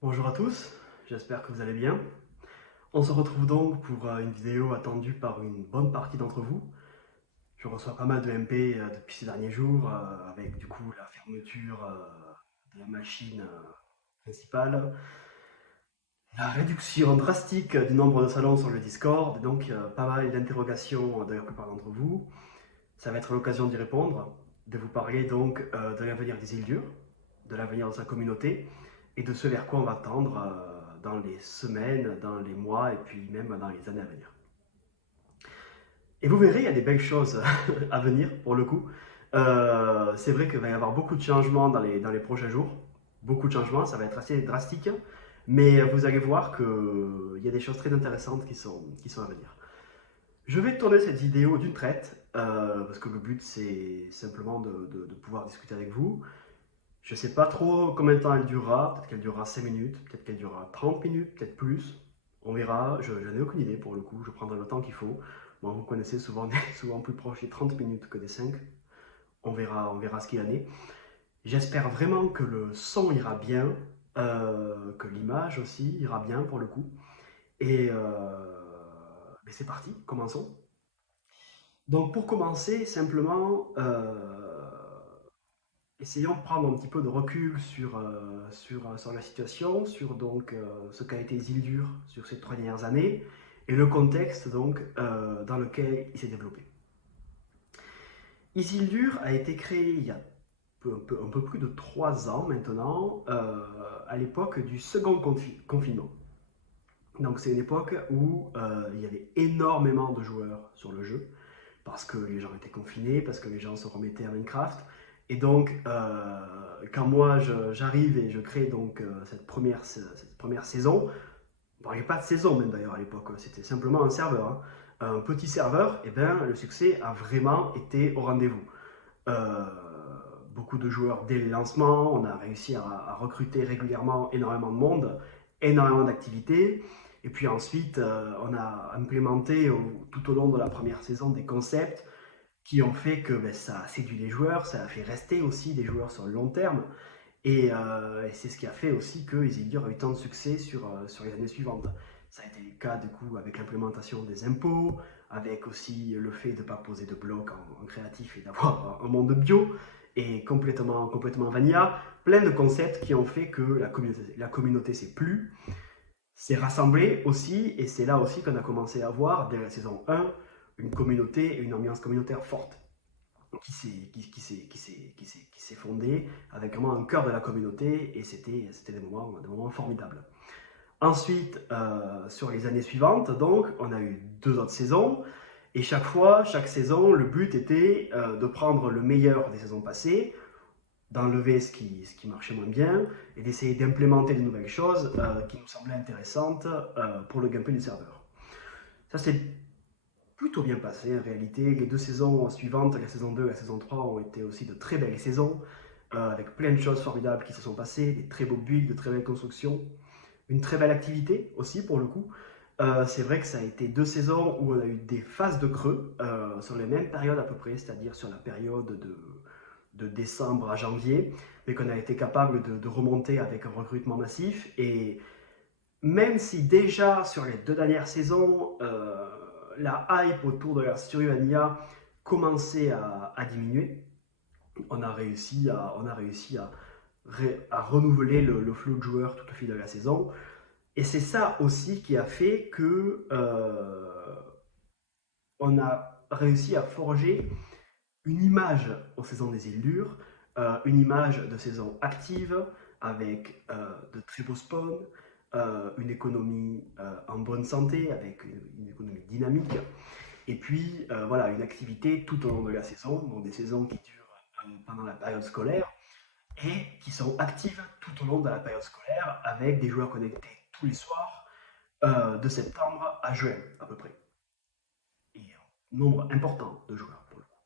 Bonjour à tous, j'espère que vous allez bien. On se retrouve donc pour une vidéo attendue par une bonne partie d'entre vous. Je reçois pas mal de MP depuis ces derniers jours, avec du coup la fermeture de la machine principale, la réduction drastique du nombre de salons sur le Discord, et donc pas mal d'interrogations de la plupart d'entre vous. Ça va être l'occasion d'y répondre, de vous parler donc de l'avenir des îles dures, de l'avenir de sa communauté et de ce vers quoi on va tendre dans les semaines, dans les mois et puis même dans les années à venir. Et vous verrez, il y a des belles choses à venir pour le coup. C'est vrai qu'il va y avoir beaucoup de changements dans les prochains jours. Beaucoup de changements, ça va être assez drastique. Mais vous allez voir qu'il y a des choses très intéressantes qui sont à venir. Je vais tourner cette vidéo d'une traite, parce que le but c'est simplement de pouvoir discuter avec vous. Je ne sais pas trop combien de temps elle durera, peut-être qu'elle durera 5 minutes, peut-être qu'elle durera 30 minutes, peut-être plus. On verra, je n'ai aucune idée pour le coup, je prendrai le temps qu'il faut. Bon, vous connaissez souvent, on est souvent plus proche des 30 minutes que des 5. On verra ce qu'il en est. J'espère vraiment que le son ira bien, que l'image aussi ira bien pour le coup. Et mais c'est parti, commençons. Donc pour commencer, simplement, essayons de prendre un petit peu de recul sur la situation, sur donc ce qu'a été Isildur sur ces 3 dernières années et le contexte donc dans lequel il s'est développé. Isildur a été créé il y a un peu plus de 3 ans maintenant, à l'époque du second confinement. Donc c'est une époque où il y avait énormément de joueurs sur le jeu, parce que les gens étaient confinés, parce que les gens se remettaient à Minecraft. Et donc, quand moi j'arrive et je crée donc cette première saison, bon, il n'y avait pas de saison même d'ailleurs à l'époque, c'était simplement un serveur, hein. Un petit serveur, et ben, le succès a vraiment été au rendez-vous. Euh, Beaucoup de joueurs dès le lancement, on a réussi à recruter régulièrement énormément de monde, énormément d'activités. Et puis ensuite, on a implémenté tout au long de la première saison des concepts qui ont fait que ben, ça a séduit les joueurs, ça a fait rester aussi des joueurs sur le long terme. Et c'est ce qui a fait aussi que Isildur a eu tant de succès sur les années suivantes. Ça a été le cas du coup avec l'implémentation des impôts, avec aussi le fait de ne pas poser de blocs en créatif et d'avoir un monde bio et complètement vanilla. Plein de concepts qui ont fait que la communauté s'est plu, s'est rassemblée aussi, et c'est là aussi qu'on a commencé à voir, dès la saison 1, une communauté et une ambiance communautaire forte qui s'est fondé avec vraiment un cœur de la communauté, et c'était des moments formidables. Ensuite, sur les années suivantes, donc, on a eu 2 autres saisons, et chaque saison, le but était de prendre le meilleur des saisons passées, d'enlever ce qui marchait moins bien, et d'essayer d'implémenter de nouvelles choses qui nous semblaient intéressantes pour le gameplay du serveur. Ça, c'est plutôt bien passé en réalité. Les 2 saisons suivantes, la saison 2 et la saison 3, ont été aussi de très belles saisons, avec plein de choses formidables qui se sont passées, des très beaux builds, de très belles constructions, une très belle activité aussi pour le coup. C'est vrai que ça a été 2 saisons où on a eu des phases de creux sur les mêmes périodes à peu près, c'est-à-dire sur la période de décembre à janvier, mais qu'on a été capable de remonter avec un recrutement massif. Et même si déjà sur les 2 dernières saisons, la hype autour de la survie vanilla commençait à diminuer, on a réussi à renouveler le flot de joueurs tout au fil de la saison. Et c'est ça aussi qui a fait que on a réussi à forger une image aux saisons des îles dures, une image de saison active avec de très beaux spawns, une économie en bonne santé avec une économie dynamique, et puis voilà, une activité tout au long de la saison, donc des saisons qui durent pendant la période scolaire et qui sont actives tout au long de la période scolaire avec des joueurs connectés tous les soirs de septembre à juin à peu près. Et un nombre important de joueurs pour le coup.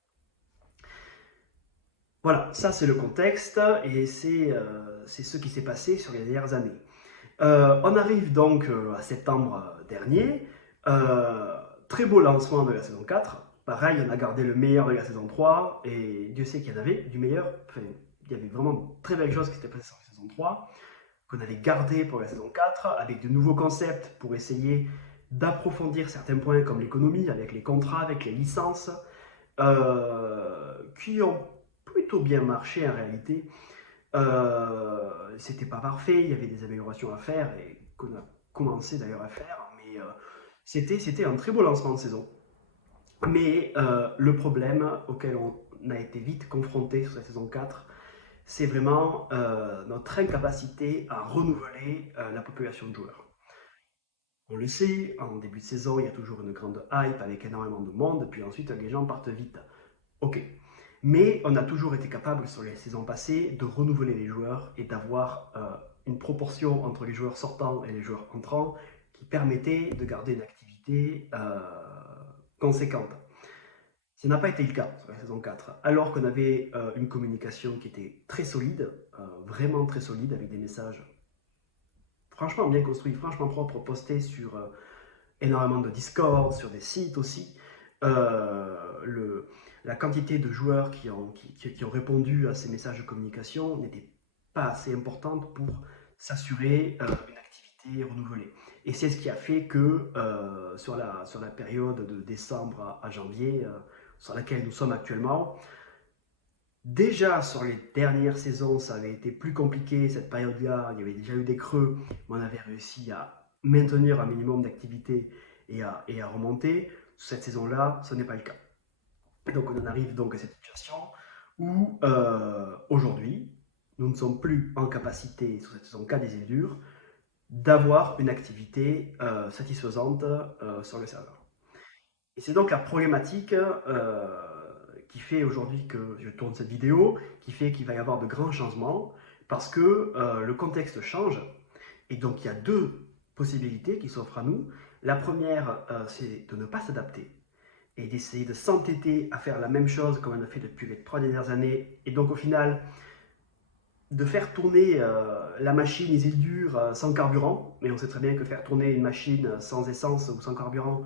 Voilà, ça c'est le contexte et c'est ce qui s'est passé sur les dernières années. On arrive donc à septembre dernier. Euh, Très beau lancement de la saison 4. Pareil, on a gardé le meilleur de la saison 3 et Dieu sait qu'il y en avait du meilleur. Enfin, il y avait vraiment de très belles choses qui s'étaient passées sur la saison 3. qu'on avait gardé pour la saison 4, avec de nouveaux concepts pour essayer d'approfondir certains points comme l'économie, avec les contrats, avec les licences, qui ont plutôt bien marché en réalité. C'était pas parfait, il y avait des améliorations à faire et qu'on a commencé d'ailleurs à faire, mais c'était un très beau lancement de saison. Mais le problème auquel on a été vite confronté sur la saison 4, c'est vraiment notre incapacité à renouveler la population de joueurs. On le sait, en début de saison, il y a toujours une grande hype avec énormément de monde, puis ensuite les gens partent vite. Ok. Mais on a toujours été capable sur les saisons passées de renouveler les joueurs et d'avoir une proportion entre les joueurs sortants et les joueurs entrants qui permettait de garder une activité conséquente. Ça n'a pas été le cas sur la saison 4, alors qu'on avait une communication qui était très solide, vraiment très solide, avec des messages franchement bien construits, franchement propres, postés sur énormément de Discord, sur des sites aussi. Euh, la quantité de joueurs qui ont répondu à ces messages de communication n'était pas assez importante pour s'assurer une activité renouvelée. Et c'est ce qui a fait que sur la période de décembre à janvier, sur laquelle nous sommes actuellement, déjà sur les dernières saisons, ça avait été plus compliqué, cette période-là, il y avait déjà eu des creux, mais on avait réussi à maintenir un minimum d'activité et à remonter. Cette saison-là, ce n'est pas le cas. Donc on en arrive donc à cette situation où aujourd'hui, nous ne sommes plus en capacité, sur cette saison 4 des îles dures, d'avoir une activité satisfaisante sur le serveur. Et c'est donc la problématique qui fait aujourd'hui que je tourne cette vidéo, qui fait qu'il va y avoir de grands changements, parce que le contexte change, et donc il y a deux possibilités qui s'offrent à nous. La première, c'est de ne pas s'adapter, et d'essayer de s'entêter à faire la même chose comme on a fait depuis les 3 dernières années, et donc au final, de faire tourner la machine Isildur sans carburant, mais on sait très bien que faire tourner une machine sans essence ou sans carburant,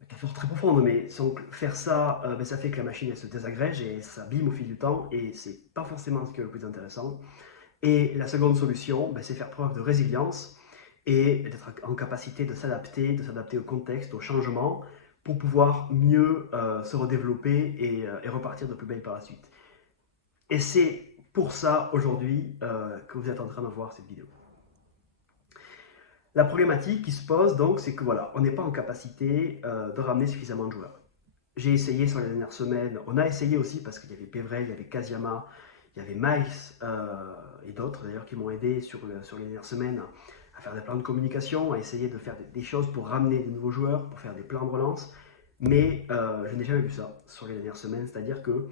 métaphore très profonde, mais sans faire ça, ben, ça fait que la machine elle se désagrège et ça s'abîme au fil du temps, et c'est pas forcément ce qui est le plus intéressant. Et la seconde solution, ben, c'est faire preuve de résilience et d'être en capacité de s'adapter au contexte, au changement, pour pouvoir mieux se redévelopper et repartir de plus belle par la suite. Et c'est pour ça aujourd'hui que vous êtes en train de voir cette vidéo. La problématique qui se pose donc, c'est que voilà, on n'est pas en capacité de ramener suffisamment de joueurs. J'ai essayé sur les dernières semaines, on a essayé aussi parce qu'il y avait Pevrel, il y avait Kaziyama, il y avait Miles et d'autres d'ailleurs qui m'ont aidé sur les dernières semaines à faire des plans de communication, à essayer de faire des choses pour ramener des nouveaux joueurs, pour faire des plans de relance. Mais je n'ai jamais vu ça sur les dernières semaines, c'est-à-dire que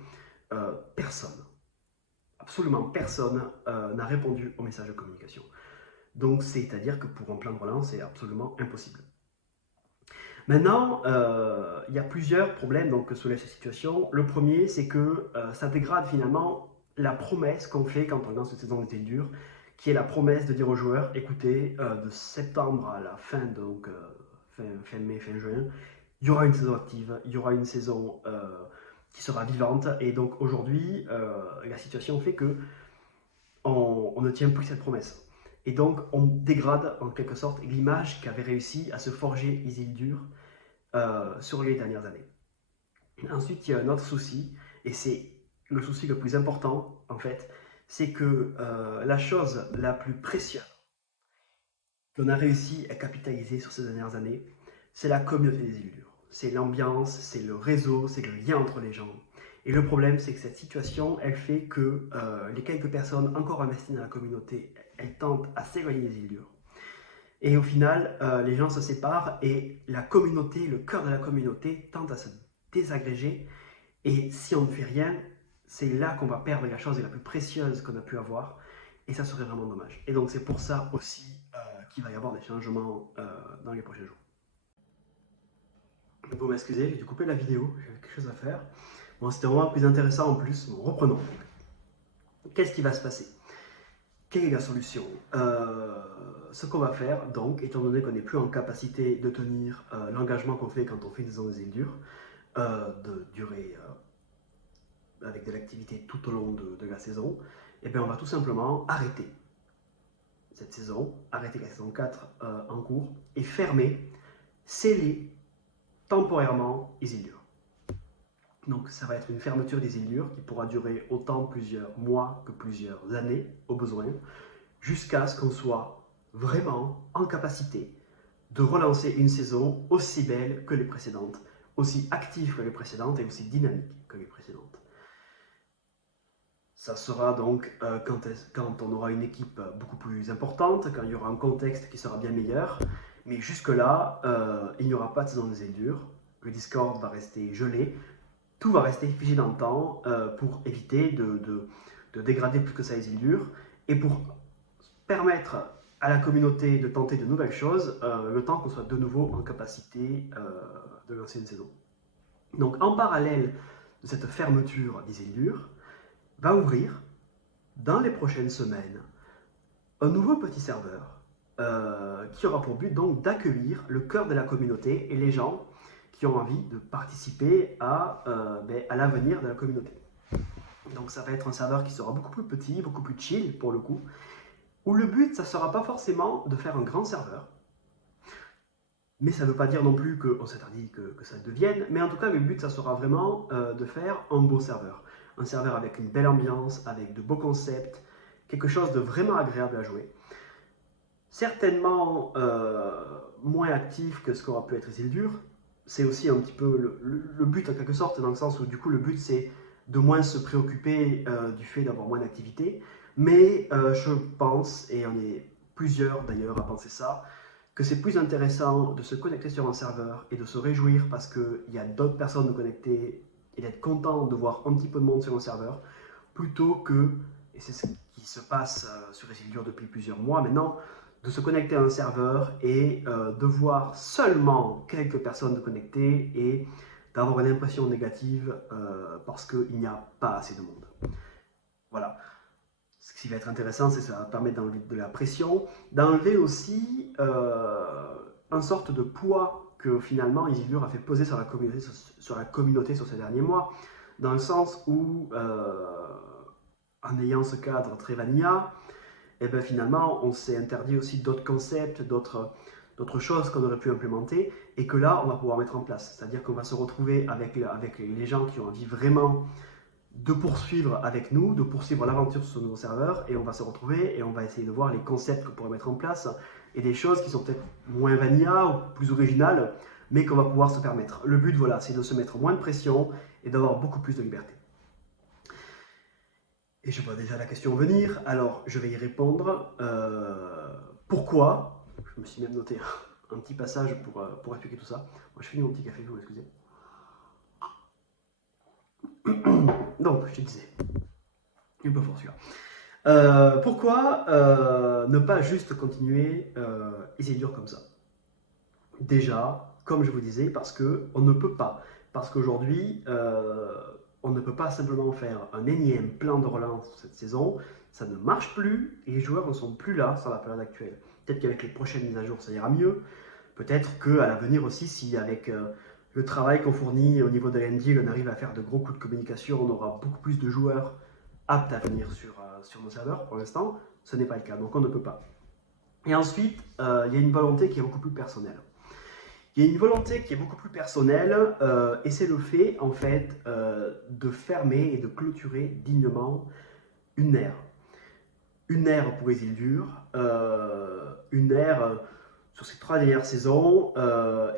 personne, absolument personne n'a répondu au message de communication. Donc c'est-à-dire que pour un plan de relance, c'est absolument impossible. Maintenant, il y a plusieurs problèmes donc, que soulève cette situation. Le premier, c'est que ça dégrade finalement la promesse qu'on fait quand on lance une saison d'été dure, qui est la promesse de dire aux joueurs, écoutez, de septembre à la fin, donc fin mai, fin juin, il y aura une saison active, il y aura une saison qui sera vivante. Et donc aujourd'hui, la situation fait que on ne tient plus cette promesse. Et donc on dégrade en quelque sorte l'image qu'avait réussi à se forger Isildur sur les dernières années. Ensuite, il y a un autre souci, et c'est le souci le plus important en fait, c'est que la chose la plus précieuse qu'on a réussi à capitaliser sur ces dernières années, c'est la communauté des Isildur. C'est l'ambiance, c'est le réseau, c'est le lien entre les gens. Et le problème, c'est que cette situation, elle fait que les quelques personnes encore investies dans la communauté, elles tentent à s'éloigner des Isildur. Et au final, les gens se séparent et la communauté, le cœur de la communauté, tente à se désagréger. Et si on ne fait rien, c'est là qu'on va perdre la chose la plus précieuse qu'on a pu avoir. Et ça serait vraiment dommage. Et donc c'est pour ça aussi qu'il va y avoir des changements dans les prochains jours. Vous m'excusez, j'ai dû couper la vidéo, j'avais quelque chose à faire. Bon, c'était vraiment plus intéressant en plus. Bon, reprenons. Qu'est-ce qui va se passer? Quelle est la solution? Ce qu'on va faire, donc, étant donné qu'on n'est plus en capacité de tenir l'engagement qu'on fait quand on fait des zones dures, de durer avec de l'activité tout au long de la saison, eh bien, on va tout simplement arrêter. cette saison, arrêter la saison 4 en cours et fermer, sceller temporairement Isildur. Donc ça va être une fermeture d'Isildur qui pourra durer autant plusieurs mois que plusieurs années au besoin, jusqu'à ce qu'on soit vraiment en capacité de relancer une saison aussi belle que les précédentes, aussi active que les précédentes et aussi dynamique que les précédentes. Ça sera donc quand on aura une équipe beaucoup plus importante, quand il y aura un contexte qui sera bien meilleur. Mais jusque-là, il n'y aura pas de saison des Isildur. Le Discord va rester gelé. Tout va rester figé dans le temps pour éviter de dégrader plus que ça Isildur et pour permettre à la communauté de tenter de nouvelles choses le temps qu'on soit de nouveau en capacité de lancer une saison. Donc en parallèle de cette fermeture d'Isildur, va ouvrir dans les prochaines semaines un nouveau petit serveur qui aura pour but donc d'accueillir le cœur de la communauté et les gens qui ont envie de participer à l'avenir de la communauté. Donc ça va être un serveur qui sera beaucoup plus petit, beaucoup plus chill pour le coup, où le but, ça ne sera pas forcément de faire un grand serveur, mais ça ne veut pas dire non plus qu'on s'interdit que ça devienne, mais en tout cas le but, ça sera vraiment de faire un beau serveur. Un serveur avec une belle ambiance, avec de beaux concepts, quelque chose de vraiment agréable à jouer. Certainement moins actif que ce qu'aura pu être Isildur. C'est aussi un petit peu le but en quelque sorte, dans le sens où du coup le but c'est de moins se préoccuper du fait d'avoir moins d'activité. Mais je pense, et on est plusieurs d'ailleurs à penser ça, que c'est plus intéressant de se connecter sur un serveur et de se réjouir parce qu'il y a d'autres personnes connectées et d'être content de voir un petit peu de monde sur un serveur, plutôt que, et c'est ce qui se passe sur Isildur depuis plusieurs mois maintenant, de se connecter à un serveur et de voir seulement quelques personnes connectées et d'avoir une impression négative parce qu'il n'y a pas assez de monde. Voilà. Ce qui va être intéressant, c'est que ça va permettre d'enlever de la pression, d'enlever aussi une sorte de poids que finalement Isildur a fait poser sur la communauté sur ces derniers mois, dans le sens où, en ayant ce cadre très vanilla, et bien finalement on s'est interdit aussi d'autres concepts, d'autres choses qu'on aurait pu implémenter, et que là on va pouvoir mettre en place. C'est-à-dire qu'on va se retrouver avec les gens qui ont envie vraiment de poursuivre avec nous, de poursuivre l'aventure sur ce nouveau serveur, et on va se retrouver et on va essayer de voir les concepts qu'on pourrait mettre en place et des choses qui sont peut-être moins vanilla ou plus originales, mais qu'on va pouvoir se permettre. Le but, voilà, c'est de se mettre moins de pression et d'avoir beaucoup plus de liberté. Et je vois déjà la question venir, alors je vais y répondre. Pourquoi? Je me suis même noté un petit passage pour expliquer tout ça. Moi, je finis mon petit café, vous m'excusez. Donc, je te disais, un peu fort celui-là. Pourquoi ne pas juste continuer Isildur comme ça? Déjà, comme je vous disais, parce qu'on ne peut pas. Parce qu'aujourd'hui, on ne peut pas simplement faire un énième plan de relance cette saison. Ça ne marche plus et les joueurs ne sont plus là sur la période actuelle. Peut-être qu'avec les prochaines mises à jour, ça ira mieux. Peut-être qu'à l'avenir aussi, si avec le travail qu'on fournit au niveau de l'ND, on arrive à faire de gros coups de communication, on aura beaucoup plus de joueurs aptes à venir sur nos serveurs. Pour l'instant, ce n'est pas le cas, donc on ne peut pas. Et ensuite, il y a une volonté qui est beaucoup plus personnelle. Il y a une volonté qui est beaucoup plus personnelle et c'est le fait, en fait, de fermer et de clôturer dignement une ère. Une ère pour Isildur, une ère sur ces 3 dernières saisons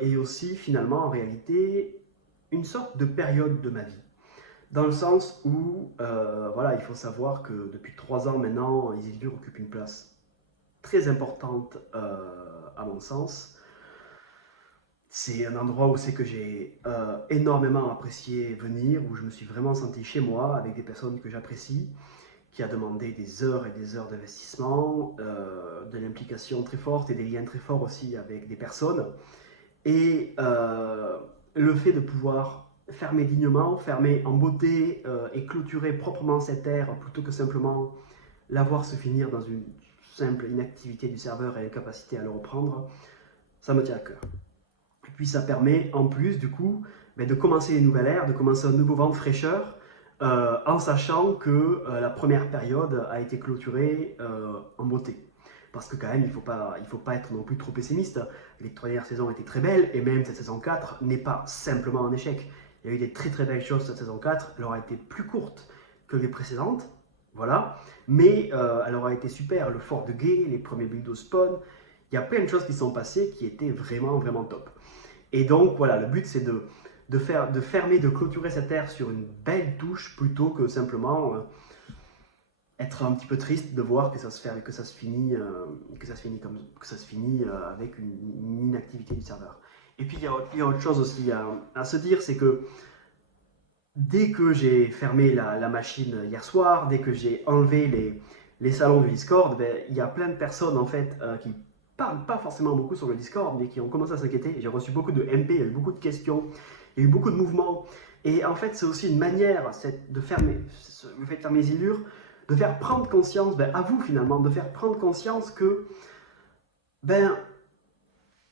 et aussi, finalement, en réalité, une sorte de période de ma vie. Dans le sens où, voilà, il faut savoir que depuis 3 ans maintenant, Isildur occupe une place très importante à mon sens. C'est un endroit où c'est que j'ai énormément apprécié venir, où je me suis vraiment senti chez moi, avec des personnes que j'apprécie, qui a demandé des heures et des heures d'investissement, de l'implication très forte et des liens très forts aussi avec des personnes. Et le fait de pouvoir fermer dignement, fermer en beauté et clôturer proprement cette ère, plutôt que simplement la voir se finir dans une simple inactivité du serveur et incapacité à le reprendre, ça me tient à cœur. Et puis ça permet en plus du coup de commencer une nouvelle ère, de commencer un nouveau vent de fraîcheur en sachant que la première période a été clôturée en beauté. parce que quand même, il faut pas être non plus trop pessimiste. Les 3 dernières saisons étaient très belles, et même cette saison 4 n'est pas simplement un échec. Il y a eu des très très belles choses cette saison 4, elle aura été plus courte que les précédentes, voilà, mais elle aura été super, le fort de Gué, les premiers builds au spawn, il y a plein de choses qui sont passées qui étaient vraiment vraiment top. Et donc voilà, le but c'est de fermer, de clôturer cette ère sur une belle touche plutôt que simplement être un petit peu triste de voir que ça se fait, que ça se finit, avec une inactivité du serveur. Et puis il y a autre chose aussi à se dire, c'est que dès que j'ai fermé la machine hier soir, dès que j'ai enlevé les salons du Discord, ben, il y a plein de personnes en fait qui parlent pas forcément beaucoup sur le Discord, mais qui ont commencé à s'inquiéter. J'ai reçu beaucoup de MP, il y a eu beaucoup de questions, il y a eu beaucoup de mouvements. Et en fait, c'est aussi une manière de fermer, le fait de fermer Zilure, de faire prendre conscience, ben, à vous finalement, de faire prendre conscience que ben,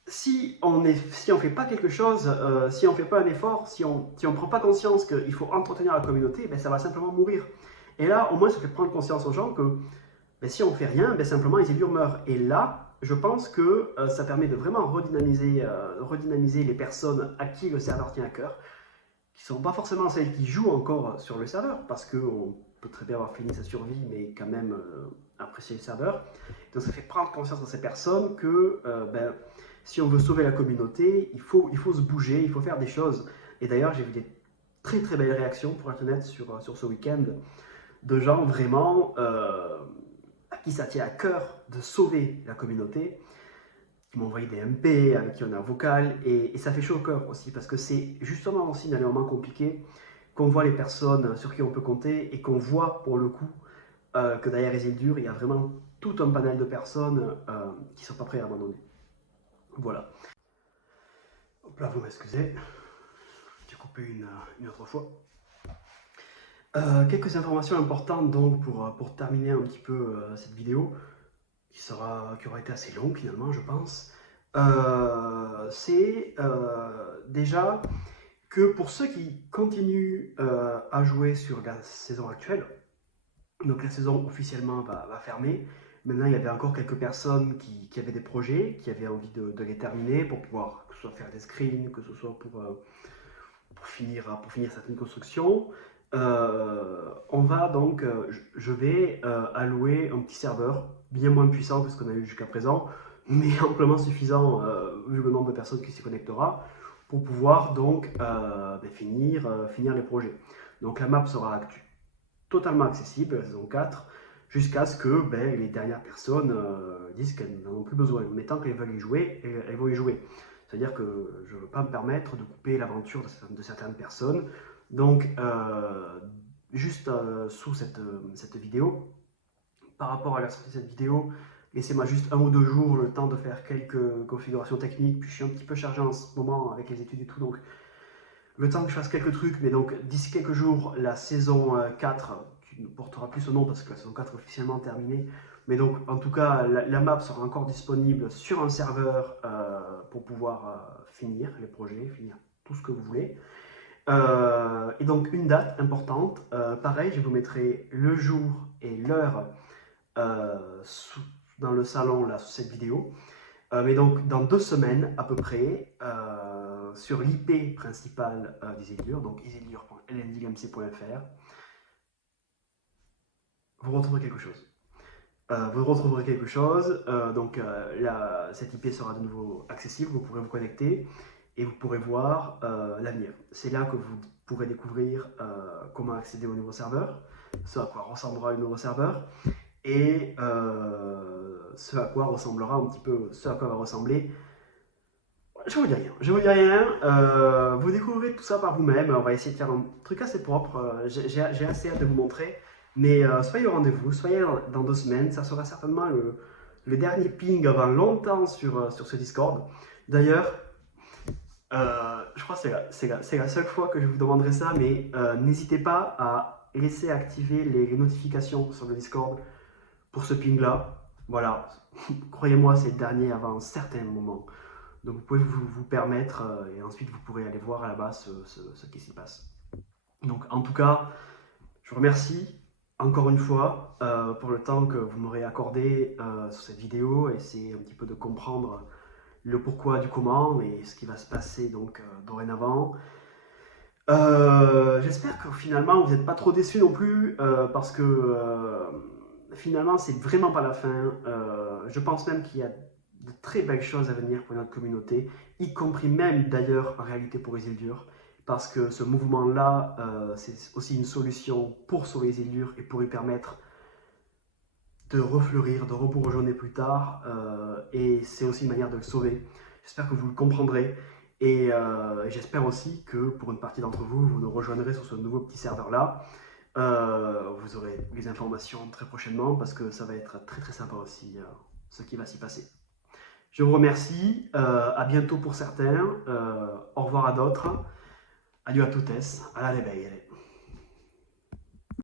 si on ne fait pas quelque chose, si on ne fait pas un effort, si on ne prend pas conscience qu'il faut entretenir la communauté, ben, ça va simplement mourir. Et là, au moins, ça fait prendre conscience aux gens que ben, si on ne fait rien, ben, simplement, les élus meurent. Et là, je pense que ça permet de vraiment redynamiser les personnes à qui le serveur tient à cœur, qui ne sont pas forcément celles qui jouent encore sur le serveur, parce qu'on peut très bien avoir fini sa survie, mais quand même apprécier le serveur. Donc ça fait prendre conscience à ces personnes que ben, si on veut sauver la communauté, il faut se bouger, il faut faire des choses. Et d'ailleurs, j'ai vu des très très belles réactions, pour être honnête, sur ce week-end, de gens vraiment à qui ça tient à cœur de sauver la communauté, qui m'ont envoyé des MP, avec qui on a un vocal, et ça fait chaud au cœur aussi, parce que c'est justement aussi dans les moments compliqués qu'on voit les personnes sur qui on peut compter, et qu'on voit pour le coup que derrière Isildur, il y a vraiment tout un panel de personnes qui ne sont pas prêts à abandonner. Voilà. Hop là, vous m'excusez, j'ai coupé une autre fois. Quelques informations importantes donc pour terminer un petit peu cette vidéo, qui aura été assez longue finalement, je pense. C'est déjà que pour ceux qui continuent à jouer sur la saison actuelle, donc la saison officiellement va fermer. Maintenant, il y avait encore quelques personnes qui avaient des projets, qui avaient envie de les terminer pour pouvoir, que ce soit faire des screens, que ce soit pour finir certaines constructions. On va donc, je vais allouer un petit serveur bien moins puissant que ce qu'on a eu jusqu'à présent, mais amplement suffisant vu le nombre de personnes qui s'y connectera pour pouvoir donc finir les projets. Donc la map sera totalement accessible, la saison 4, jusqu'à ce que ben, les dernières personnes disent qu'elles n'en ont plus besoin. Mais tant qu'elles veulent y jouer, elles vont y jouer. C'est-à-dire que je ne veux pas me permettre de couper l'aventure de certaines personnes. Donc, juste sous cette vidéo, par rapport à la sortie de cette vidéo, laissez-moi juste 1 ou 2 jours le temps de faire quelques configurations techniques, puis je suis un petit peu chargé en ce moment avec les études et tout, donc le temps que je fasse quelques trucs, mais donc d'ici quelques jours, la saison 4, qui ne portera plus ce nom parce que la saison 4 est officiellement terminée, mais donc en tout cas, la map sera encore disponible sur un serveur pour pouvoir finir les projets, finir tout ce que vous voulez. Et donc une date importante, pareil, je vous mettrai le jour et l'heure dans le salon là, sous cette vidéo. Mais donc, dans 2 semaines à peu près, sur l'IP principale d'Isildur, donc isildur.lndgamc.fr, vous retrouverez quelque chose. Cette IP sera de nouveau accessible, vous pourrez vous connecter et vous pourrez voir l'avenir. C'est là que vous pourrez découvrir comment accéder au nouveau serveur, ce à quoi ressemblera le nouveau serveur, et ce à quoi ressemblera un petit peu, ce à quoi va ressembler. Je vous dis rien, je vous dis rien. Vous découvrez tout ça par vous-même. On va essayer de faire un truc assez propre. J'ai assez hâte de vous montrer. Mais soyez au rendez-vous, soyez dans 2 semaines. Ça sera certainement le dernier ping avant longtemps sur ce Discord. D'ailleurs, je crois que c'est la seule fois que je vous demanderai ça, mais n'hésitez pas à laisser activer les notifications sur le Discord pour ce ping-là. Voilà, croyez-moi, c'est le dernier avant un certain moment. Donc vous pouvez vous permettre, et ensuite vous pourrez aller voir à la base ce qui s'y passe. Donc en tout cas, je vous remercie. encore une fois pour le temps que vous m'aurez accordé sur cette vidéo, essayer un petit peu de comprendre le pourquoi du comment et ce qui va se passer donc dorénavant. J'espère que finalement vous n'êtes pas trop déçus non plus parce que finalement c'est vraiment pas la fin. Je pense même qu'il y a de très belles choses à venir pour notre communauté, y compris même d'ailleurs en réalité pour Isildur, parce que ce mouvement-là c'est aussi une solution pour sauver Isildur et pour lui permettre de refleurir, de rebourgeonner plus tard, et c'est aussi une manière de le sauver. J'espère que vous le comprendrez, et j'espère aussi que pour une partie d'entre vous, vous nous rejoindrez sur ce nouveau petit serveur-là. Vous aurez les informations très prochainement, parce que ça va être très très sympa aussi, ce qui va s'y passer. Je vous remercie, à bientôt pour certains, au revoir à d'autres, adieu à toutes, à la reveille.